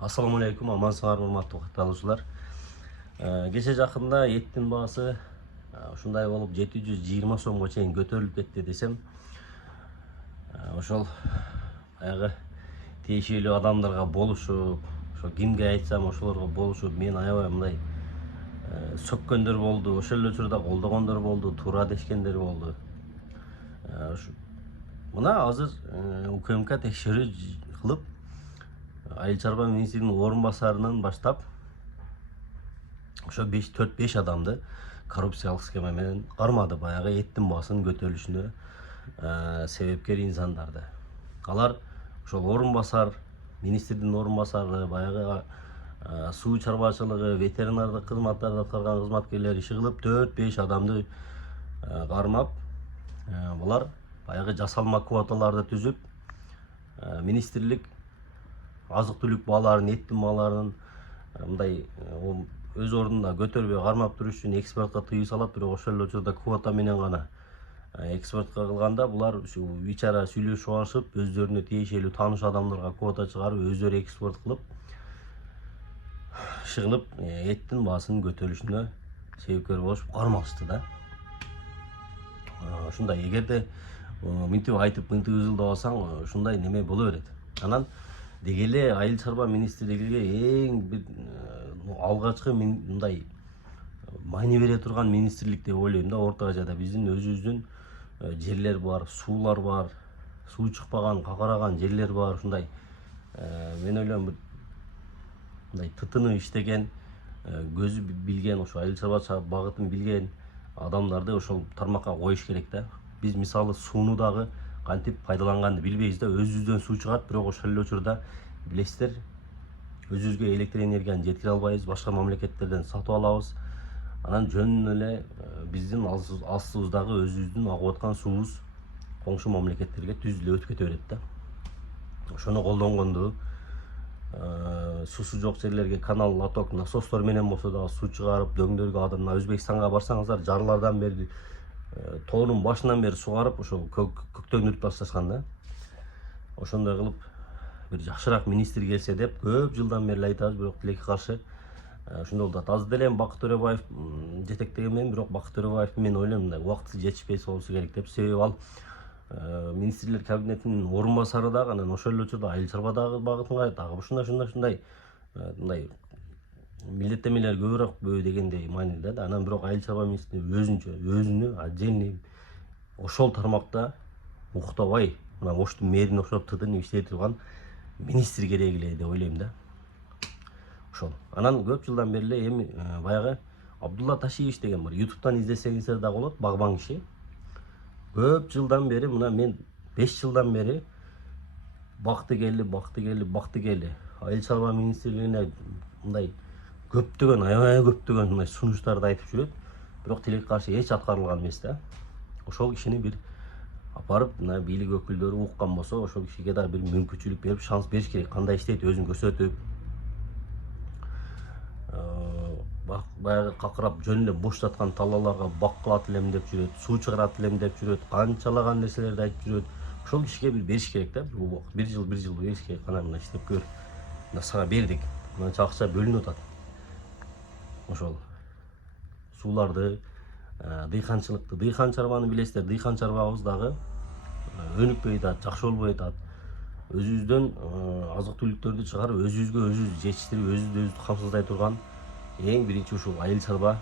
Assalamu alaikum, амансыңар урматтуу катталуучулар. Кече жакында эттин баасы ушундай болуп 720 сомго чейин көтөрүлүп кетти десем, ошол баягы тиешелүү адамдарга болушуп, ошо кимге айтсам ошолорго болушуп, мен аябай мындай сөккөндөр болду, ошол эле учурда колдогондор болду, туура дешкендер болду. Мына азыр УКМК текшерүү кылып, Айыл чарба министринин орун басарынан баштап ошо 4-5 адамды коррупциялык схема менен кармады, баягы эттин баасынын көтөрүлүшүнө себепкер инсандарды. Алар ошол орун басар, министрдин орун басары, баягы суу чарбачылыгы, ветеринардык кызматтарды аткарган кызматкерлер иши кылып 4-5 адамды кармап, булар баягы жасалма квоталарды түзүп, министрлик азык-түлүк бааларын, эттин бааларын мындай өз ордунда көтөрбөй кармап туруш үчүн экспортко тыюу салат, бирок ошол эле учурда квота менен гана экспортко кылганда булар ушу ичара сүйлөшүп алышып, өздөрүнө тиешелүү тааныш адамдарга квота чыгарып, өздөрү экспорт кылып, иши кылып эттин баасынын көтөрүлүшүнө себепкер болушуп кармалышты да. Ушундай эгерде мынтип айтып, мынтип ызылдап алсаң, ушундай неме боло берет. Анан деги эле айыл чарба министрлигиге эң бир алгачкы мындай маани бере турган министрлик деп ойлойм да. Орто Азияда биздин өзүбүздүн жерлер бар, суулар бар, суу чыкпаган, какыраган жерлер бар. Ушундай мен ойлойм мындай тытыны иштеген, көзү билген, ошо айыл чарба багытын билген адамдарды ошол тармакка коюш керек да. Биз мисалы сууну дагы кантип пайдаланганды билбейбиз да. Өзүбүздөн суу чыгат, бирок ошол эле учурда билесиздер, өзүбүзгө электр энергияны жеткире албайбыз, башка мамлекеттерден сатып алабыз. Анан жөн эле биздин астыбыздагы өзүбүздүн агып аткан суубуз коңшу мамлекеттерге түз эле өтүп кете берет да. Ошону колдонгонду, суусу жок жерлерге канал, лоток, насостор менен болсо дагы суу чыгарып, дөңдөргө мына Өзбекстанга барсаңыздар, жарлардан бери тоонун башынан бери сугарып, ошол көктөндүрүп ташташкан да. Ошондой кылып бир жакшыраак министр келсе деп көп жылдан бери айтабыз, бирок тилекке каршы ошондой болуп атат. Азыр деле Бакыт Төрөбаев жетектеген менен, бирок Бакыт Төрөбаев мен ойлойм мындай убакыты жетишпей болсо керек деп. Себеби ал министрлер кабинетинин орун басары дагы, анан ошол эле учурда айыл чарбадагы багытын дагы ушундай мындай милдеттемелер көбүрөөк дегендей мааниде да. Анан бирок айыл чарба министри өзүнө отдельный ошол тармакта уктабай, мына Оштун мэрин окшоп тытынып иштей турган министр керек эле деп ойлойм да. Ошол. Анан көп жылдан бери эле эми баягы Абдулла Ташиевич деген бар. YouTube'дан издесеңиздер дагы болот, багбан киши. Көп жылдан бери, мына мен 5 жылдан бери бакты келди. Айыл чарба министрлигине мындай көптөгөн, аябай көптөгөн мындай сунуштарды айтып жүрөт. Бирок тилекке каршы эч аткарылган эмес да. Ошол кишини бир апарып, мына бийлик өкүлдөрү уккан болсо, ошол кишиге дагы бир мүмкүнчүлүк берип, шанс бериш керек. Кандай иштейт, өзүн көрсөтүп, баягы какырап жөн эле бош жаткан талааларга бак кылат элем деп жүрөт, суу чыгарат элем деп жүрөт, канчалаган нерселерди айтып жүрөт. Ошол кишиге бир бериш керек да. Бир жыл бериш керек. Кана мына иштеп көр. Мына сага бердик. Мынча акча бөлүнүп атат. Ошол сууларды, дыйканчылыкты, дыйкан чарбаны билесиздер. Дыйкан чарбабыз дагы өнүкпөй атат, жакшы болбой атат. Өзүбүздөн азык-түлүктөрдү чыгарып, өзүбүзгө өзүбүз жетиштирип, өзүбүздү камсыздай турган эң биринчи ушул айыл чарба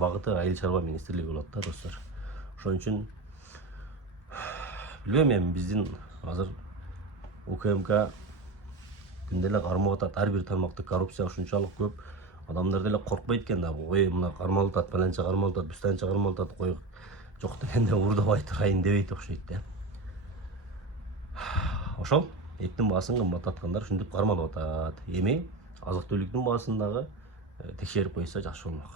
багыты, айыл чарба министрлиги болот да, достор. Ошон үчүн билбейм, эми биздин азыр УКМК күндө эле кармап атат. Ар бир тармакта коррупция ушунчалык көп. Адамдар деле коркпойт экен да. Ой, мына кармалып атат, паленча кармалып атат, бустанча кармалып атат, кой жок дегенде уурдабай турайын дебейт окшойт да. Ошол эттин баасын кымбаттаткандар ушинтип кармалып атат. Эми азык-түлүктүн баасын дагы текшерип койсо жакшы болмок.